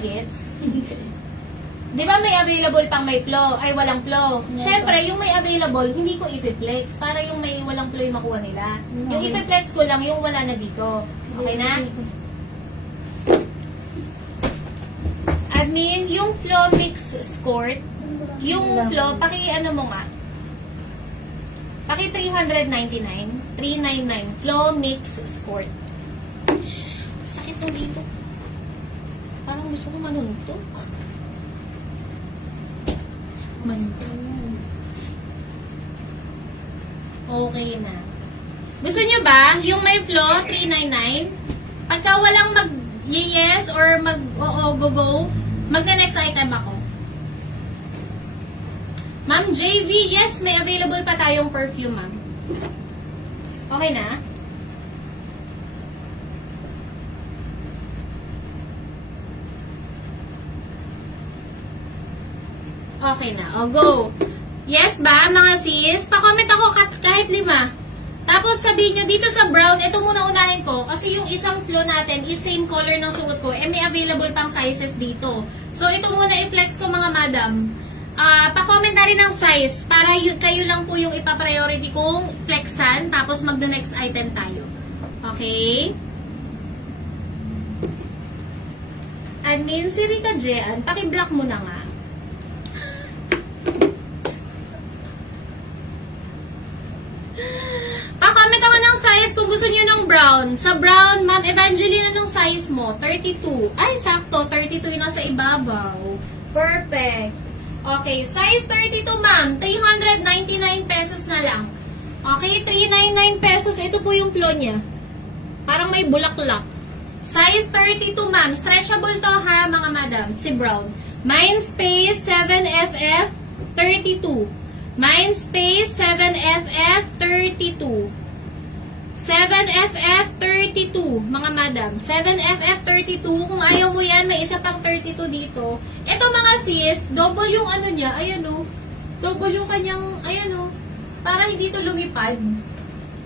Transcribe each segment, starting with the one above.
Gets? Di ba may available pang may flow, ay walang flow? Siyempre, yung may available, hindi ko i-flex para yung may walang flow yung makuha nila. Yung i-flex ko lang, yung wala na dito. Okay na? Admin, yung flow mix skirt, yung flow, ano mo nga? Paki 399, 399, flow mix skirt. Sakit mo dito. Parang gusto ko manuntok. Okay na. Gusto nyo ba, yung may flow, 399, pagka walang mag-yes or mag-oo, go-go, magna-next item ako. Ma'am JV, yes, may available pa tayong perfume, ma'am. Okay na? Okay na. O, go. Yes ba, mga sis? Pa-comment ako kahit 5. Tapos sabihin nyo, dito sa brown, ito muna unahin ko. Kasi yung isang flow natin is same color ng suot ko. May available pang sizes dito. So, ito muna i-flex ko, mga madam. Pa-comment na rin ng size. Para kayo lang po yung ipa-priority kong flexan. Tapos mag-the-next item tayo. Okay? Admin, si Rika Jean, paki-block mo na nga. Pa-comment ako ng size kung gusto niyo ng brown. Sa brown, Ma'am Evangeline, anong size mo? 32. Ay, sakto. 32 yung nasa ibabaw. Perfect. Okay, size 32, ma'am. 399 pesos na lang. Okay, 399 pesos. Ito po yung flow niya. Parang may bulaklak. Size 32, ma'am. Stretchable to, ha, mga madam. Si brown. Mindspace 7FF 32. Mindspace 7FF 32. 7FF 32, mga madam. 7FF 32. Kung ayaw mo yan, may isa pang 32 dito. Ito, mga sis, double yung ano niya. Ayan o. Double yung kanyang, ayan o. Para hindi to lumipad.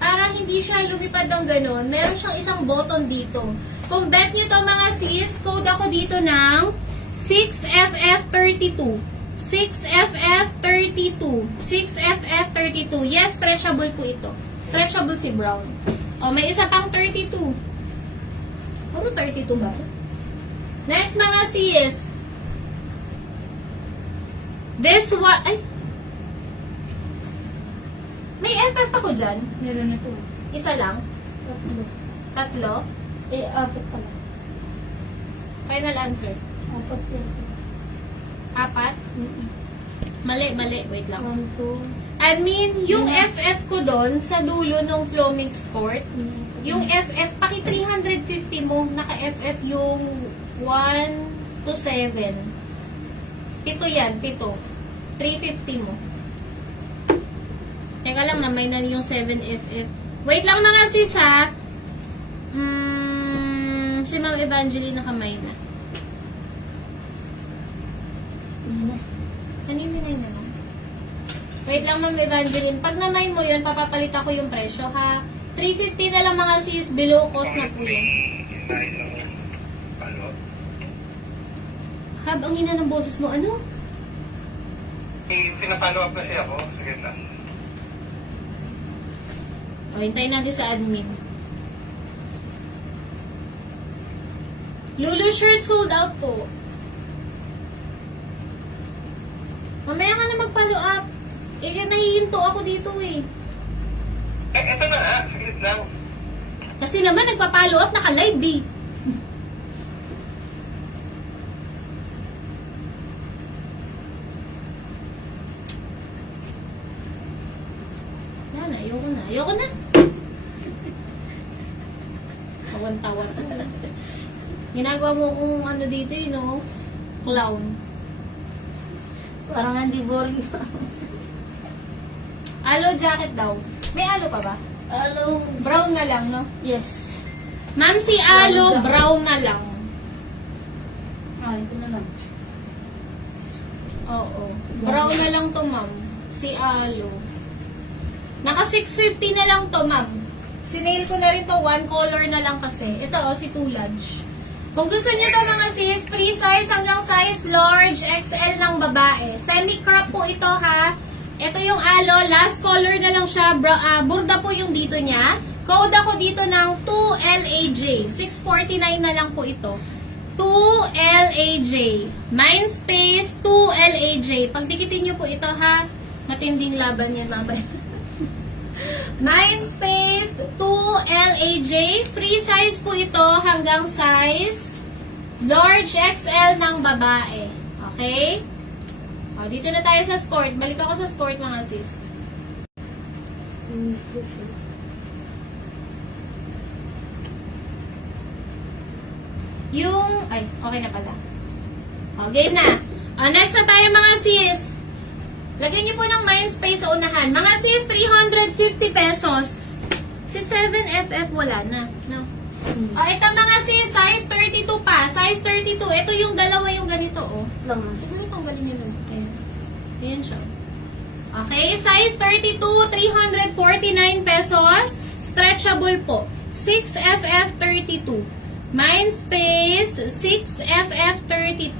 Para hindi siya lumipad ng ganon. Meron siyang isang button dito. Kung bet nyo to, mga sis, code ako dito ng 6FF32. 6FF32. 6FF32. Yes, stretchable po ito. Stretchable si brown. O, may isa pang 32. Ano 32 ba? Next, mga sis. This one, ay. May FF ako dyan. Meron na ito. Isa lang. 3. 3. 4 pala. Final answer. 4 po. 4. Mali. Wait lang. 1, 2. Admin, yung FF ko doon sa dulo ng flow mix court, yung FF, paki 350 mo, naka-FF yung 1 to 7. 7 yan, 7. 350 mo. Teka lang na, may na yung 7FF. Wait lang, mga sis, ha? Si Ma'am Evangeline nakamay na. Kanina na yun. Wait lang, Ma'am Evangeline. Pag na-mine mo yun, papapalit ako yung presyo, ha? 350 na lang, mga sis. Below cost na po yun. Hab, ang hina ng boses mo. Ano? Pinapalo up na siya ako. Sige na. O, hintayin natin sa admin. Lulu shirt sold out po. Mamaya ka na mag-follow up. Nahihinto ako dito eh. Eto na ha. Saglit lang. Kasi naman nagpa-follow up, naka-live eh. Yan, ayoko na. Tawan-tawan. Ginagawa mo kung ano dito eh, no? Clown. Parang hindi boring. Aloe jacket daw. May aloe pa ba? Hello. Brown na lang, no? Yes. Ma'am, si aloe, brown na lang. Ito na lang. Oo. Brown na lang to, ma'am. Si aloe. Naka 650 na lang to, ma'am. Sinail ko na rin to, one color na lang kasi. Ito, si Tulaj. Kung gusto nyo to mga sis, free size hanggang size large XL ng babae. Semi-crop po ito ha. Ito yung alo, last color na lang siya. Burda po yung dito niya. Code ako dito ng 2LAJ. 649 na lang po ito. 2LAJ. Mind space 2LAJ. Pagdikitin nyo po ito ha. Matinding laban yan mamaya. Mind space 2LAJ. Free size po ito hanggang size large XL ng babae. Okay? O, dito na tayo sa sport. Balik ako sa sport mga sis. Ay, okay na pala. O, game na. O, next na tayo mga sis. Lagyan niyo po ng mind space sa unahan. Mga sis, 350 pesos. Si 7FF wala na. No? O, ito mga sis, size 32 pa. Size 32. Ito yung dalawa yung ganito, oh. Laman. Siguro tanggalin niyo lang. Ayan. Ayan siya. Okay, size 32, 349 pesos. Stretchable po. 6FF32. Mind space, 6FF32.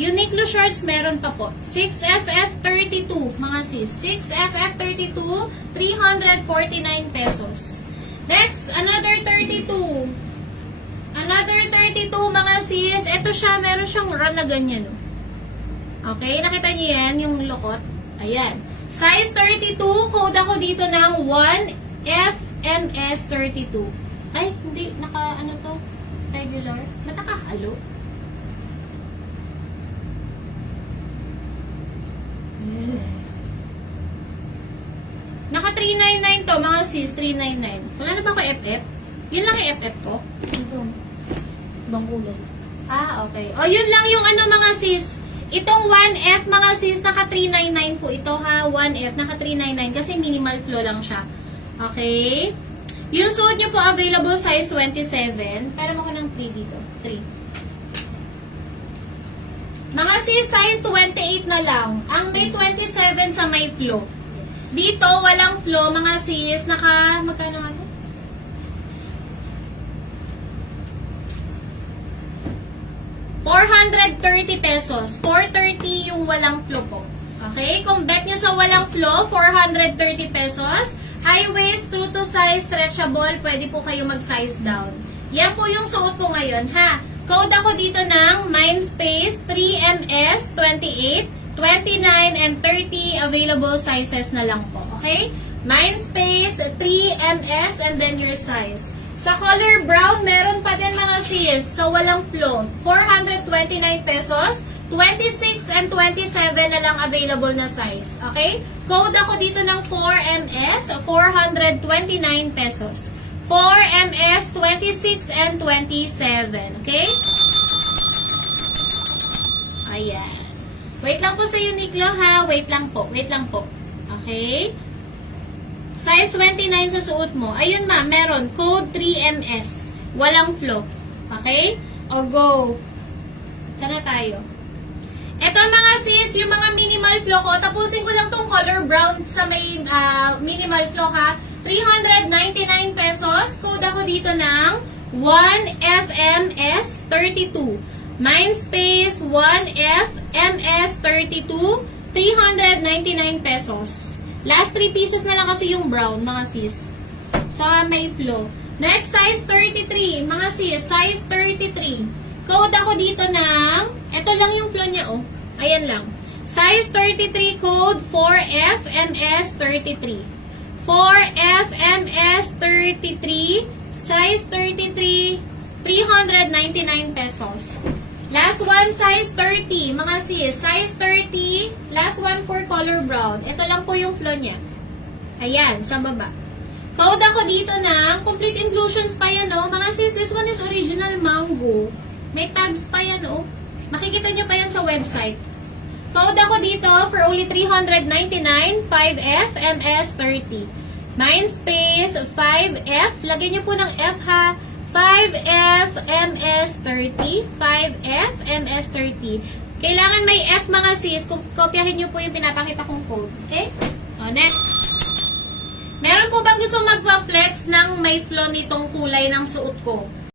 Uniqlo shorts meron pa po. 6FF32, mga sis. 6FF32, 349 pesos. Next, another 32. Another 32, mga sis. Ito siya, meron siyang run na ganyan. Okay, nakita niyo yan, yung lukot. Ayan. Size 32, code ako dito ng 1FMS32. Ay, hindi, ano to? Regular? Nakahalo? Naka 399 to, mga sis, 399. Wala na ba ko FF? Yun lang yung FF ko? Ito. Ibang kulay. Ah, okay. O, yun lang yung ano mga sis. Itong 1F mga sis, naka 399 po ito ha. 1F, naka 399 kasi minimal flow lang siya. Okay? Yung suot nyo po available size 27. Pero mo ko ng 3 dito. 3. Mga sis, size 28 na lang. Ang may 27 sa may flow. Dito, walang flow, mga sis. Magkano nga ito? $430 pesos. 430 yung walang flow po. Okay? Kung bet nyo sa walang flow, 430 pesos. High waist, true to size, stretchable, pwede po kayo mag-size down. Yan po yung suot ko ngayon, ha? Code ako dito ng Mindspace 3MS 28, 29, and 30 available sizes na lang po. Okay? Mindspace 3MS and then your size. Sa color brown, meron pa din mga sis. So, walang flow. 429 pesos. 26 and 27 na lang available na size. Okay? Code ako dito ng 4MS, 429 pesos. 4MS, 26 and 27. Okay? Ayan. Wait lang po sa Uniqlo ha. Wait lang po. Wait lang po. Okay? Size 29 sa suot mo. Ayun ma, meron. Code 3MS. Walang flow. Okay? O go. Sana tayo. Ito mga sis, yung mga minimal flow ko, tapusin ko lang tong color brown sa may minimal flow ha. 399 pesos. Code ako dito ng 1FMS32. Mindspace 1FMS32. 399 pesos. Last 3 pieces na lang kasi yung brown, mga sis. Sa may flow. Next, size 33. Mga sis, size 33. Code ako dito ng, ito lang yung flow niya, oh. Ayan lang. Size 33 code 4FMS33. 4FMS33. Size 33, 399 pesos. Last one, size 30. Mga sis, size 30. Last one for color brown. Ito lang po yung flow niya. Ayan, sa baba. Code ako dito ng, complete inclusions pa yan, oh. Mga sis, this one is original mango. May tags pa yan, oh. Makikita nyo pa yan sa website. Code ako dito for only 399, 5F, MS30. Mindspace, 5F. Lagyan nyo po ng F, ha. 5F, MS30. 5F, MS30. Kailangan may F, mga sis. Kopyahin nyo po yung pinapakita kong code. Okay? O, next. Meron po bang gusto magpa-flex ng may flow nitong kulay ng suot ko?